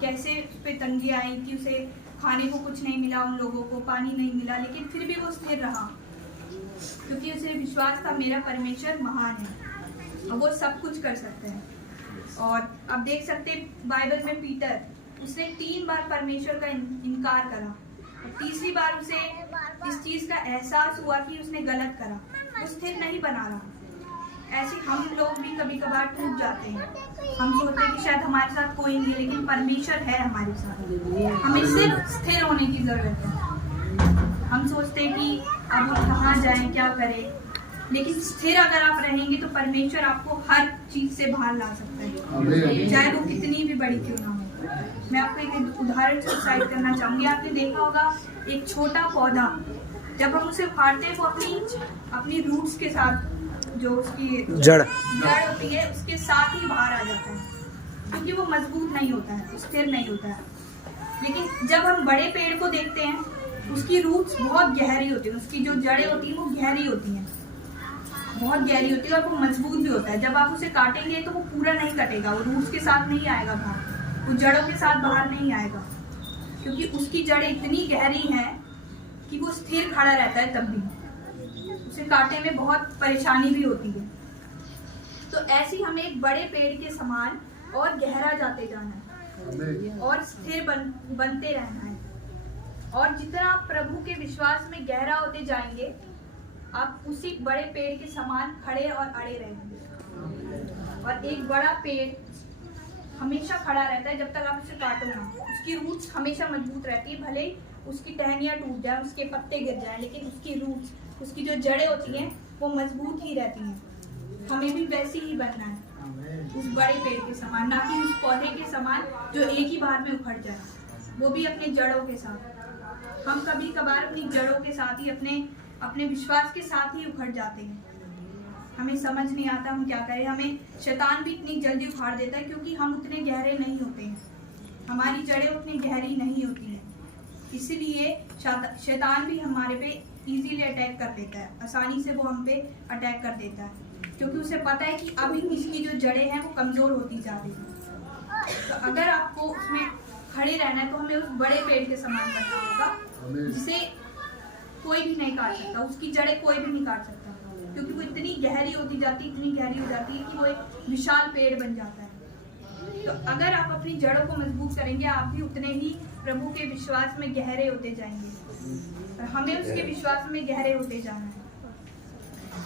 कैसे उस पर तंगी आई कि उसे खाने को कुछ नहीं मिला, उन लोगों को पानी नहीं मिला, लेकिन फिर भी वो स्थिर रहा, क्योंकि उसे विश्वास था मेरा परमेश्वर महान है और वो सब कुछ कर सकते हैं। और अब देख सकते हैं बाइबल में पीटर, उसने 3 बार परमेश्वर का इनकार करा और तीसरी बार उसे इस चीज का एहसास हुआ कि उसने गलत करा, वो स्थिर नहीं बना रहा। ऐसे हम लोग भी कभी कभार टूट जाते हैं। हम सोचते हैं कि शायद हमारे साथ कोई नहीं है, लेकिन परमेश्वर है हमारे साथ। हमें सिर्फ स्थिर होने की जरूरत है। हम सोचते हैं कि अब हम कहाँ जाएं, क्या करें, लेकिन स्थिर अगर आप रहेंगे तो परमेश्वर आपको हर चीज से बाहर ला सकता है, चाहे वो कितनी भी बड़ी क्यों ना हो। मैं आपको एक उदाहरण से साइड करना चाहूंगी। आपने देखा होगा एक छोटा पौधा, जब हम उसे उखाड़ते हैं वो अपनी रूट्स के साथ, जो उसकी जड़ होती है, उसके साथ ही बाहर आ जाता है, क्योंकि वो मजबूत नहीं होता है, स्थिर नहीं होता है। लेकिन जब हम बड़े पेड़ को देखते हैं, उसकी रूट्स बहुत गहरी होती है, उसकी जो जड़ें होती हैं वो गहरी होती हैं, बहुत गहरी होती है और वो मजबूत भी होता है। जब आप उसे काटेंगे तो वो पूरा नहीं कटेगा, वो रूट्स के साथ नहीं आएगा बाहर, वो जड़ों के साथ बाहर नहीं आएगा, क्योंकि उसकी जड़ें इतनी गहरी हैं कि वो स्थिर खड़ा रहता है, तब भी उसे काटने में बहुत परेशानी भी होती है। तो ऐसे हमें एक बड़े पेड़ के समान और गहरा जाते जाना है और स्थिर बनते रहना है। और जितना आप प्रभु के विश्वास में गहरा होते जाएंगे, आप उसी बड़े पेड़ के समान खड़े और अड़े रहेंगे। और एक बड़ा पेड़ हमेशा खड़ा रहता है जब तक आप उसे काटो ना, उसकी रूट्स हमेशा मजबूत रहती है, भले उसकी टहनियाँ टूट जाए, उसके पत्ते गिर जाए, लेकिन उसकी रूट्स, उसकी जो जड़ें होती हैं वो मजबूत ही रहती हैं। हमें भी वैसे ही बनना है, उस बड़े पेड़ के समान, ना कि उस पौधे के समान जो एक ही बार में उखड़ जाए, वो भी अपने जड़ों के साथ। हम कभी कभार अपनी जड़ों के साथ ही, अपने विश्वास के साथ ही उखड़ जाते हैं। हमें समझ नहीं आता हम क्या करें। हमें शैतान भी इतनी जल्दी उखाड़ देता है, क्योंकि हम उतने गहरे नहीं होते हैं, हमारी जड़ें उतनी गहरी नहीं होती हैं। इसलिए शैतान भी हमारे पे इजीली अटैक कर देता है, आसानी से वो हम पे अटैक कर देता है, क्योंकि उसे पता है कि अब इसकी जो जड़ें हैं वो कमजोर होती जा रही हैं। तो अगर आपको उसमें खड़े रहना है तो हमें उस बड़े पेड़ के समान बनना होगा, जिसे कोई भी नहीं काट सकता, उसकी जड़ें कोई भी नहीं काट सकता, क्योंकि वो इतनी गहरी होती जाती, इतनी गहरी हो जाती है कि वो एक विशाल पेड़ बन जाता है। तो अगर आप अपनी जड़ों को मजबूत करेंगे, आप भी उतने ही प्रभु के विश्वास में गहरे होते जाएंगे और हमें उसके विश्वास में गहरे होते जाना है।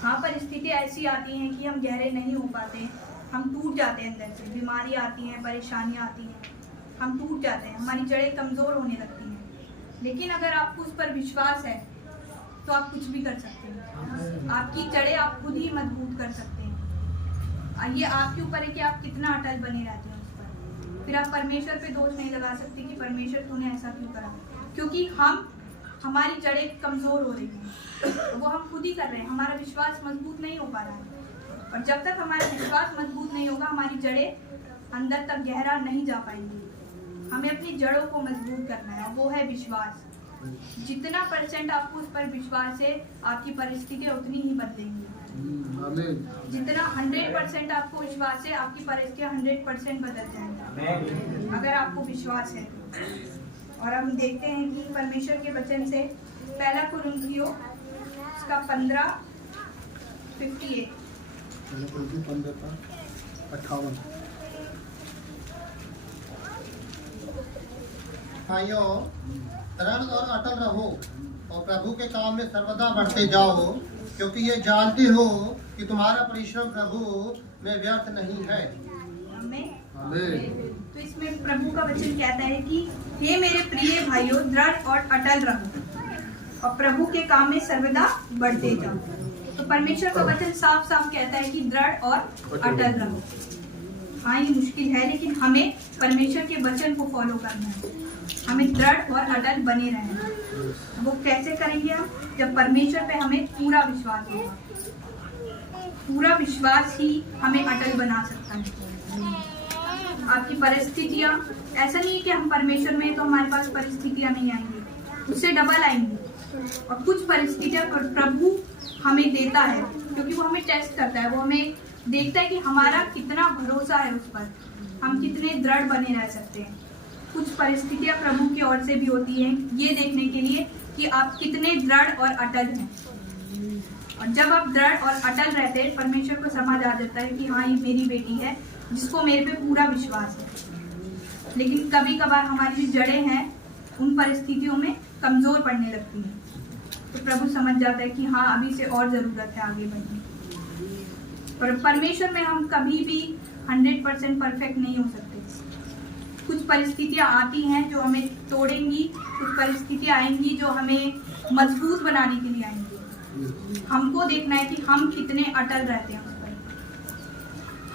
हाँ, परिस्थितियाँ ऐसी आती हैं कि हम गहरे नहीं हो पाते, हम टूट जाते हैं अंदर से, बीमारियाँ आती हैं, परेशानियाँ आती हैं, हम टूट जाते हैं, हमारी जड़ें कमज़ोर होने लगती हैं। लेकिन अगर आपको उस पर विश्वास है तो आप कुछ भी कर सकते हैं, आपकी जड़ें आप खुद ही मजबूत कर सकते हैं। ये आपके ऊपर है कि आप कितना अटल बने रहते हैं उस पर। फिर आप परमेश्वर पे दोष नहीं लगा सकते कि परमेश्वर तूने ऐसा क्यों करा, क्योंकि हमारी जड़ें कमज़ोर हो रही हैं, वो हम खुद ही कर रहे हैं, हमारा विश्वास मजबूत नहीं हो पा रहा है। और जब तक हमारा विश्वास मजबूत नहीं होगा, हमारी जड़ें अंदर तक गहरा नहीं जा पाएंगी। हमें अपनी जड़ों को मजबूत करना है, वो है विश्वास। जितना % आपको उस पर विश्वास है, आपकी परिस्थितियाँ उतनी ही बदलेंगी। जितना 100% आपको विश्वास है, आपकी परिस्थितियाँ 100% बदल जाएंगी, अगर आपको विश्वास है। और हम देखते हैं कि परमेश्वर के वचन से 1 कुरिन्थियों उसका 15:58 भाइयों, दृढ़ और अटल रहो और प्रभु के काम में सर्वदा बढ़ते जाओ, क्योंकि ये जानते हो कि तुम्हारा परिश्रम प्रभु में व्यर्थ नहीं है। तो इसमें प्रभु का वचन कहता है कि हे मेरे प्रिय भाइयों, दृढ़ और अटल रहो और प्रभु के काम में सर्वदा बढ़ते जाओ। तो परमेश्वर का वचन साफ साफ कहता है कि दृढ़ और अटल रहो। हाँ, ये मुश्किल है, लेकिन हमें परमेश्वर के वचन को फॉलो करना है, हमें दृढ़ और अटल बने रहना है। वो कैसे करेंगे हम? जब परमेश्वर पे हमें पूरा विश्वास होगा। पूरा विश्वास ही हमें अटल बना सकता है। आपकी परिस्थितियाँ, ऐसा नहीं है कि हम परमेश्वर में तो हमारे पास परिस्थितियाँ नहीं आएंगी, उससे डबल आएंगी। और कुछ परिस्थितियाँ प्रभु हमें देता है, क्योंकि वो हमें टेस्ट करता है, वो हमें देखता है कि हमारा कितना भरोसा है उस पर, हम कितने दृढ़ बने रह सकते हैं। कुछ परिस्थितियां प्रभु की ओर से भी होती हैं, ये देखने के लिए कि आप कितने दृढ़ और अटल हैं। और जब आप दृढ़ और अटल रहते हैं, परमेश्वर को समझ आ जाता है कि हाँ, ये मेरी बेटी है जिसको मेरे पे पूरा विश्वास है। लेकिन कभी कभार हमारी जो जड़ें हैं उन परिस्थितियों में कमजोर पड़ने लगती हैं, तो प्रभु समझ जाता है कि हाँ, अभी से और जरूरत है आगे बढ़ने की। पर परमेश्वर में हम कभी भी 100% परफेक्ट नहीं हो सकते। कुछ परिस्थितियां आती हैं जो हमें तोड़ेंगी, कुछ परिस्थितियां आएंगी जो हमें मजबूत बनाने के लिए आएंगी। हमको देखना है कि हम कितने अटल रहते हैं उस पर।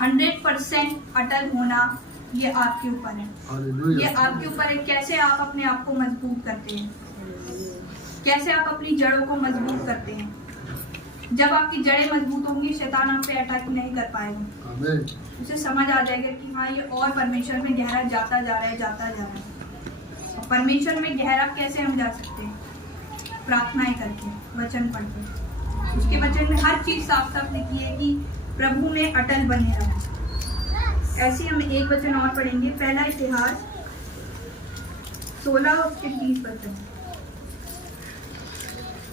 100% अटल होना ये आपके ऊपर है। ये आपके ऊपर है कैसे आप अपने आप को मजबूत करते हैं, कैसे आप अपनी जड़ों को मजबूत करते हैं। जब आपकी जड़ें मजबूत होंगी, शैतान आप पे अटैक नहीं कर पाएगा। उसे समझ आ जाएगा कि हाँ, ये और परमेश्वर में गहरा जाता जा रहा है, जाता जा रहा है। और परमेश्वर में गहरा कैसे हम जा सकते हैं? प्रार्थनाएं करके, वचन पढ़ के। उसके वचन में हर चीज साफ साफ लिखी है कि प्रभु में अटल बने रहे। ऐसे हम एक वचन और पढ़ेंगे, पहला इतिहास 16 उसके 30 वचन।